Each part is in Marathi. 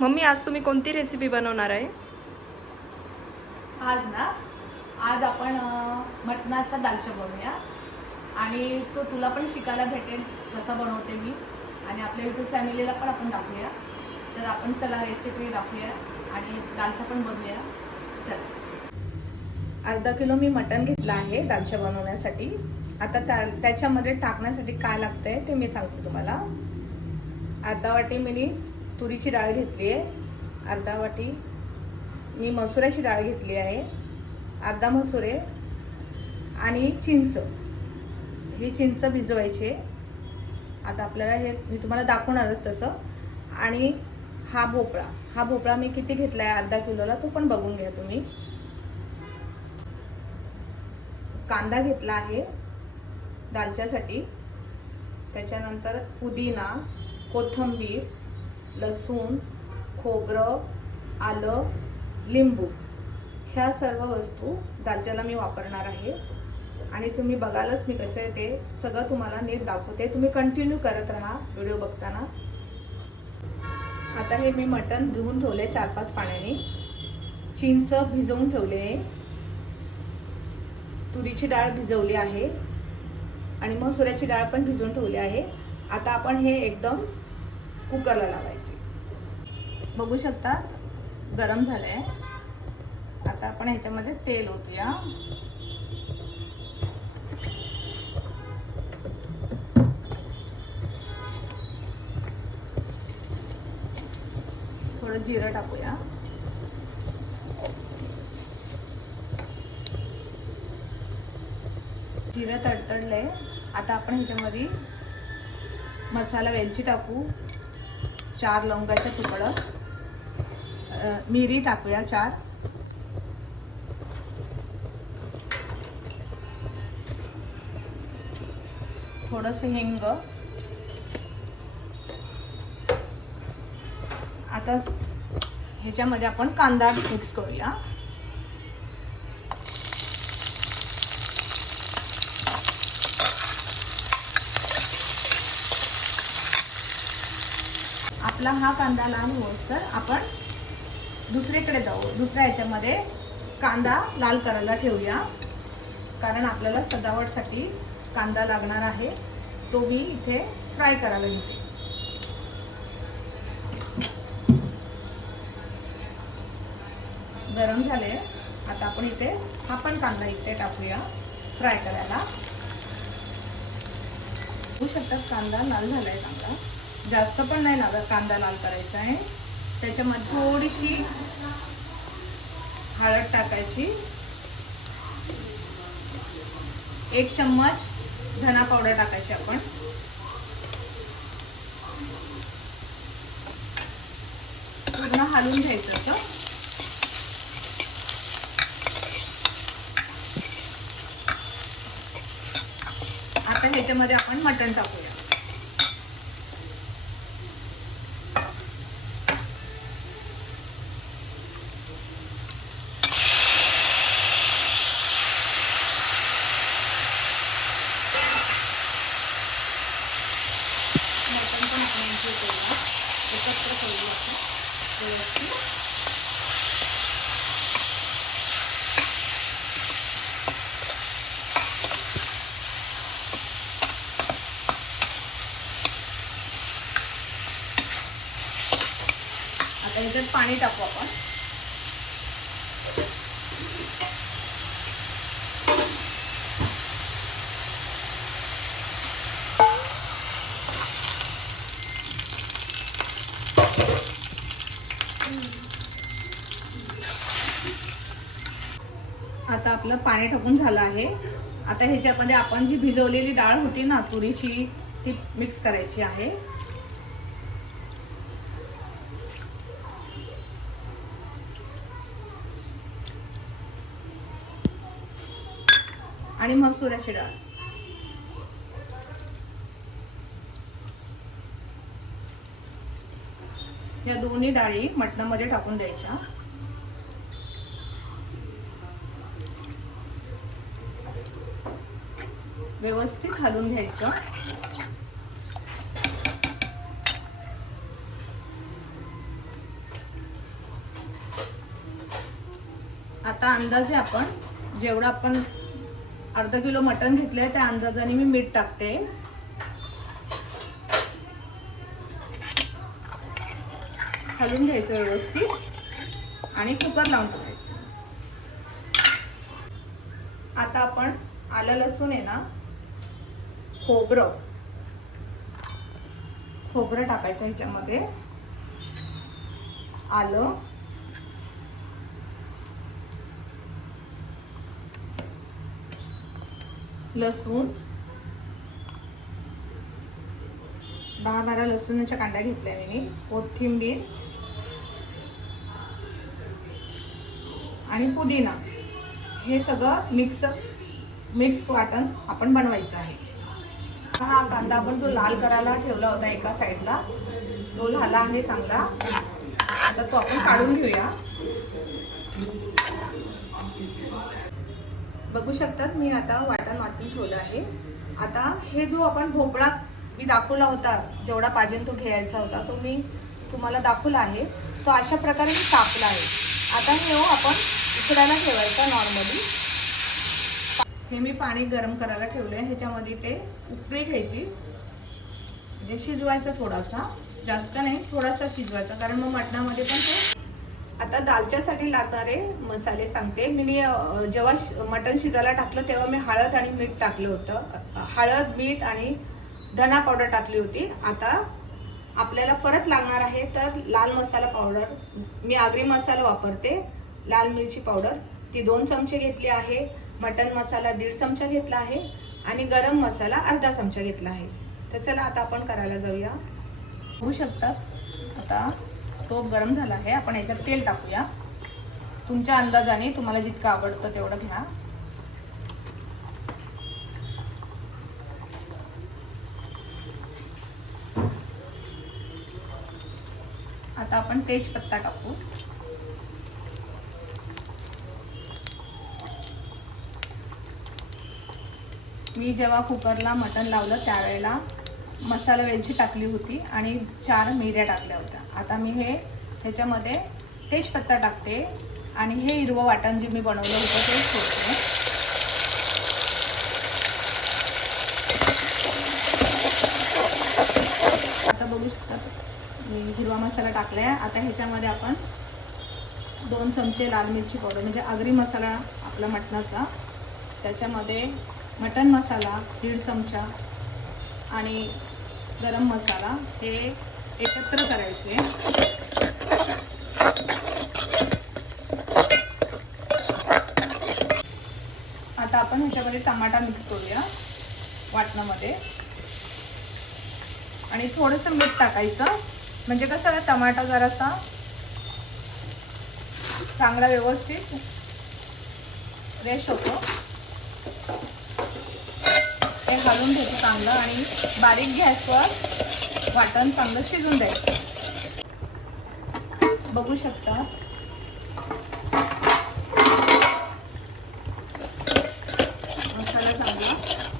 मम्मी आज तुम्ही कोणती रेसिपी बनवणार आहे? आज ना आज आपण मटणाचा दालचा बनवूया आणि तो तुला पण शिकायला भेटेल कसा बनवते मी आणि आपल्या यूट्यूब फॅमिलीला पण आपण दाखवूया. तर आपण चला रेसिपी दाखवूया आणि दालचा पण बनवूया. चला, अर्धा किलो मी मटण घेतलं आहे दालचा बनवण्यासाठी. आता त्याच्यामध्ये टाकण्यासाठी काय लागतंय ते मी सांगते तुम्हाला. अर्धा वाटी मी तुरीची डाळ घेतली आहे, अर्धा वाटी मी मसुराची डाळ घेतली आहे, अर्धा मसुरे आणि चिंच. ही चिंच भिजवायची. आता आपल्याला हे मी तुम्हाला दाखवणारच तसं. आणि हा भोपळा मी किती घेतला आहे अर्धा किलोला तो पण बघून घ्या तुम्ही. कांदा घेतला आहे दालच्यासाठी. त्याच्यानंतर पुदिना, कोथिंबीर, लसूण, खोबरं, आलं, लिंबू ह्या सर्व वस्तू दालच्याला मी वापरणार आहे. आणि तुम्ही बघालच मी कसं आहे ते सगळं तुम्हाला नीट दाखवते. तुम्ही कंटिन्यू करत राहा व्हिडिओ बघताना. आता हे मी मटण धुवून ठेवले 4-5 पाण्याने. चिंच भिजवून ठेवले आहे, तुरीची डाळ भिजवली आहे आणि मसुराची डाळ पण भिजवून ठेवली आहे. आता आपण हे एकदम कुकरला लावायचे. बघू शकता गरम झालंय. आता आपण ह्याच्यामध्ये तेल ओतूया. थोडं जिरं टाकूया. जिरं तडतडलंय. आता आपण ह्याच्यामध्ये मसाला वेलची टाकू, 4 लवंगाचे तुकडं, मिरी टाकूया 4, थोडंसं हिंग. आता ह्याच्यामध्ये आपण कांदा मिक्स करूया. आपला हा कांदा लाल होस तर आपण दुसरीकडे जाऊ. दुसऱ्या ह्याच्यामध्ये कांदा लाल करायला ठेवूया, कारण आपल्याला सजावटसाठी कांदा लागणार आहे. तो मी इथे फ्राय करायला घेते. गरम झाले. आता आपण इथे हा पण कांदा इथे टाकूया फ्राय करायला. होऊ शकतात कांदा लाल झालाय चांगला. जास्त पण नाही लागत कांदा लाल करायचा आहे. त्याच्यामध्ये थोडीशी हळद टाकायची, 1 चम्मच धना पावडर टाकायची आपण. पूर्ण हलवून घ्यायचं. आता ह्याच्यामध्ये आपण मटण टाकूया. मटण पण आपण एकत्र करूया व्यवस्थित. आता ह्याच्यात पाणी टाकू आपण. आता आपलं पाणी टाकून झालं आहे. आता ह्याच्यामध्ये आपण जी भिजवलेली डाळ होती ना तुरीची, ती मिक्स करायची आहे. आणि मसुराची डाळ. या दोन्ही डाळी मटणामध्ये टाकून द्यायच्या. व्यवस्थित हलवून घ्यायचं. आता अंदाजे आपण जेवढं आपण अर्धा किलो मटण घेतलंय त्या अंदाजाने मी मीठ टाकते. हलवून घ्यायचं व्यवस्थित आणि कुकर लावून टाकायचं. आता आपण आलं लसूण आहे ना, खोबरं टाकायचं ह्याच्यामध्ये. आलं, लसूण 10-12 लसूणाच्या कांड्या घेतल्या मी. कोथिंबीर आणि पुदिना हे सगळं मिक्स वाटण आपण बनवायचं आहे. हा कांदा आपण जो लाल करायला ठेवला होता एका साईडला, तो झाला आहे चांगला. आता तो आपण काढून घेऊया. बघू शकतात मी आता वाटण वाटून ठेवलं आहे. आता हे जो आपण भोपळा मी दाखवला होता, जेवढा पाहिजे तो घ्यायचा होता, तो मी तुम्हाला दाखवला आहे. तो अशा प्रकारे मी कापला आहे. आता हे आपण उकडायला ठेवायचा नॉर्मली. हे मी पाणी गरम करायला ठेवलं आहे. ह्याच्यामध्ये ते उकळी घ्यायची, म्हणजे शिजवायचा थोडासा, जास्त नाही, थोडासा शिजवायचा, कारण मग मटणामध्ये पण ते. आता दालच्यासाठी लागणारे मसाले सांगते मी. जेव्हा मटण शिजायला टाकलं तेव्हा मी हळद आणि मीठ टाकलं होतं. हळद, मीठ आणि धना पावडर टाकली होती. आता आपल्याला परत लागणार आहे तर लाल मसाला पावडर. मी आगरी मसाला वापरते. लाल मिरची पावडर ती 2 चमचे घेतली आहे. मटन मसाला 1.5 चमचा घेतला आहे आणि गरम मसाला अर्धा चमचा घेतला आहे. तर चला आता आपण करायला जाऊया. होऊ शकतात आता तो गरम झाला आहे. आपण याच्यात तेल टाकूया. तुमच्या अंदाजाने तुम्हाला जितकं आवडतं तेवढं घ्या. आता आपण तेजपत्ता टाकू. मी जेव्हा कुकरला मटण लावलं त्यावेळेला मसाला वेलची टाकली होती आणि 4 मिऱ्या टाकल्या होत्या. आता मी ह्याच्यामध्ये तेजपत्ता टाकते आणि हे हिरवं वाटण जे मी बनवलं होतं ते सोडते. आता बघू शकता मी हिरवा मसाला टाकलाय. आता ह्याच्यामध्ये आपण 2 चमचे लाल मिरची पावडर, म्हणजे आगरी मसाला आपला मटणाचा, त्याच्यामध्ये मटन मसाला 1.5 चमचा आणि गरम मसाला हे एकत्र करायचे. आता आपण ह्याच्यामध्ये टमाटा मिक्स करूया वाटणामध्ये आणि थोडंसं मीठ टाकायचं, म्हणजे कसं टमाटा जरासा चांगला व्यवस्थित रेश होतो. ते घालून घ्यायचं चांगलं आणि बारीक गॅसवर वाटण चांगलं शिजून द्यायचं. बघू शकता मसाला चांगला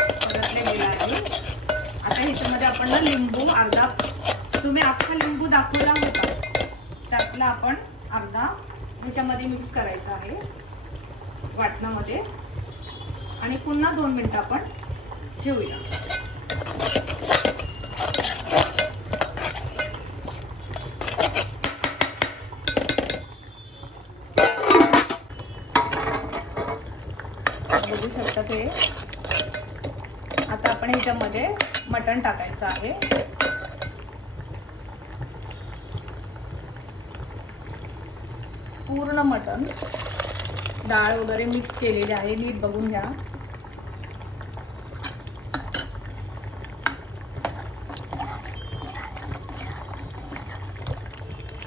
परतले गेला आहे. आता ह्याच्यामध्ये आपण ना लिंबू अर्धा, तुम्ही अख्खा लिंबू दाखवला होता त्यातला आपण अर्धा ह्याच्यामध्ये मिक्स करायचा आहे वाटणामध्ये आणि पुन्हा 2 मिनिटं आपण ठेवूया. बघू शकता ते. आता आपण ह्याच्यामध्ये मटण टाकायचं आहे. पूर्ण मटण, डाळ वगैरे मिक्स केलेली आहे, नीट बघून घ्या.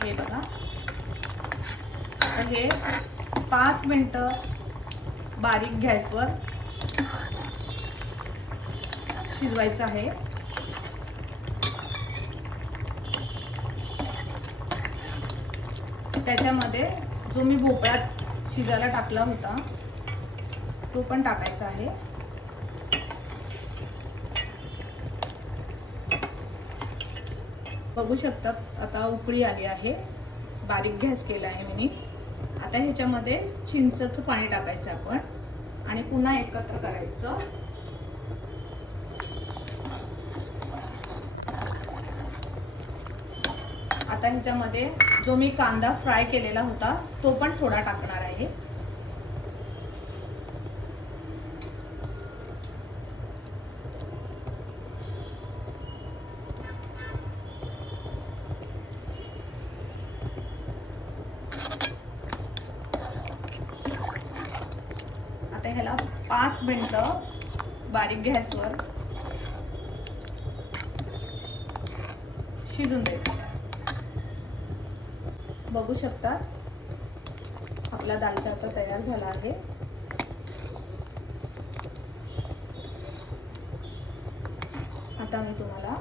हे बघा, आता हे 5 मिनिटं बारीक गॅसवर शिजवायचं आहे. त्याच्यामध्ये जो मी भोपळा शिजायला टाकला होता तो पण टाकायचा आहे. बघू शकतात आता उकळी आली आहे. बारीक गॅस केला आहे मी. आता आता ह्याच्यामध्ये चिंचेचं पाणी टाकायचं आपण आणि पुन्हा एकत्र करायचं. आता ह्याच्यामध्ये जो मी कांदा फ्राय केलेला होता तो पण थोडा टाकणार आहे. आता ह्याला 5 मिनिटं बारीक गॅसवर शिजून द्यायचं. बघू शकता आपला दालचा आता तयार झाला आहे. आता मी तुम्हाला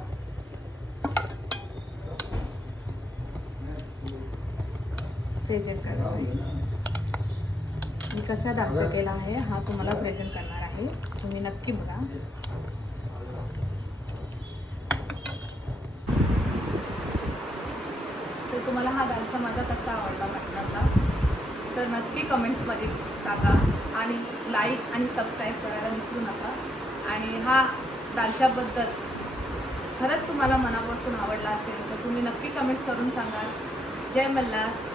प्रेझेंट करणार आहे. मी कसा दालचा केला आहे हा तुम्हाला प्रेझेंट करणार आहे. तुम्ही नक्की बघा. तर तुम्हाला हा दालचा माझा कसा आवडला मटणाचा तर नक्की कमेंट्समध्ये सांगा आणि लाईक आणि सबस्क्राईब करायला विसरू नका. आणि हा दालच्याबद्दल खरंच तुम्हाला मनापासून आवडला असेल तर तुम्ही नक्की कमेंट्स करून सांगा. जय मल्हार.